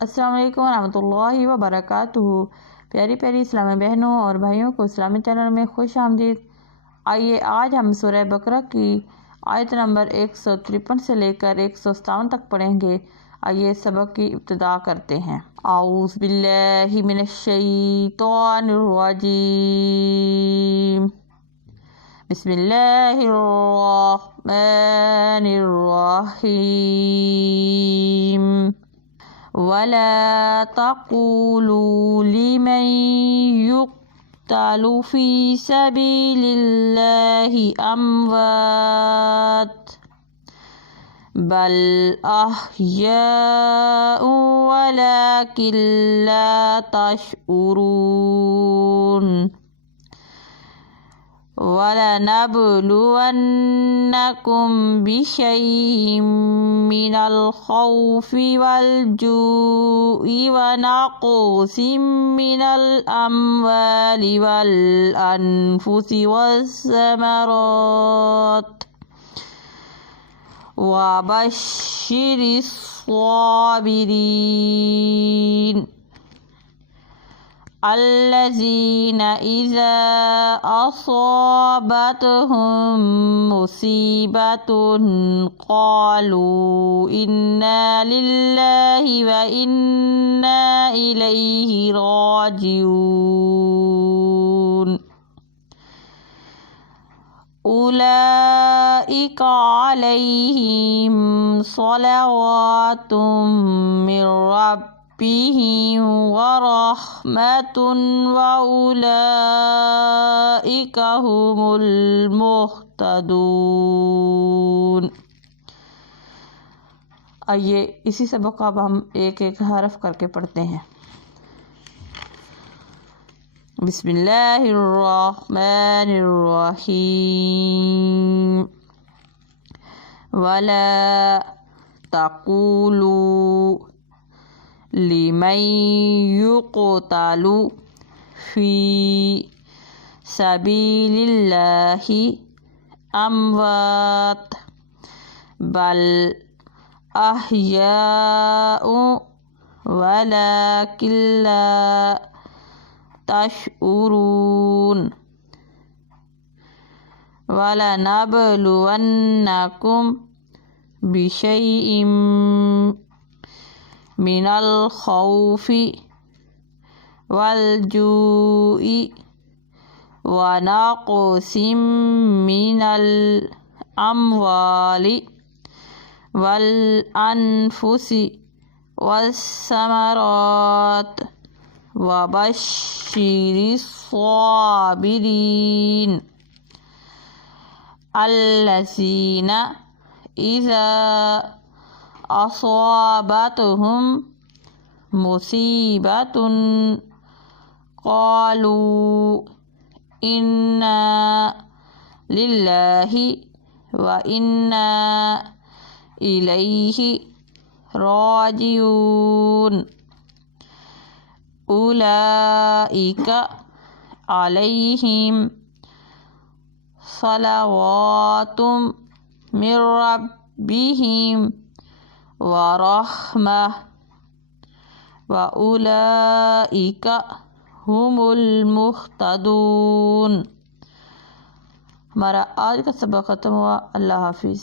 अस्सलाम वालेकुम रहमतुल्लाहि व बरकातुहू। प्यारी प्यारी इस्लामी बहनों और भाइयों को इस्लामी चैनल में खुश आमदीद। आइए आज हम सूरह बकरा की आयत नंबर 153 से लेकर 157 तक पढ़ेंगे। आइए सबक की इब्तिदा करते हैं। औज़ु बिल्लाहि मिनश शैतानिर रजीम। बिस्मिल्लाहिर रहमानिर रहीम। वला तक़ूलू लिमन युक़्तलु फ़ी सबीलिल्लाहि अम्वात बल अह्याउ वलाकिन ला तशऊरून। वलनब्लुवन्नकुम बिशैइन मिनल खौफि वल जूइ व नक़सिम मिनल अम्वालि वल अनफुसि वस्समरात वबश्शिरिस साबिरीन अल्लज़ीना इज़ा असाबतहुम मुसीबतुन क़ालू इन्ना लिल्लाहि व इन्ना इलैहि राजिऊन। उलाइका अलैहिम सलवातुम मिर रब्बिहिम व रहमतुन व उलाइका हुमुल मुहतदून। आइए इसी सबक का अब हम एक एक हरफ करके पढ़ते हैं। बिस्मिल्लाहिर्रहमानिर्रहीम। वला तक़ूलू लिमन युक़तलु फ़ी सबीलिल्लाहि अम्वात बल अह्याउ वलाकिन ला तशऊरून। वलनब्लुवन्नकुम बिशैइन मिनल खौफि वल जूइ व नक़सिम मिनल अम्वालि वल अनफुसि वस्समरात वबश्शिरिस साबिरीन अल्लज़ीना इज़ा असाबतहुम मुसीबतुन क़ालू इन्ना लिल्लाहि व इन्ना इलैहि राजिऊन। उलाइका अलैहिम सलवातुम मिर रब्बिहिम व रहमह व उलाइका हुमुल मुहतदून। हमारा आज का सबक ख़त्म हुआ। अल्लाह हाफिज़।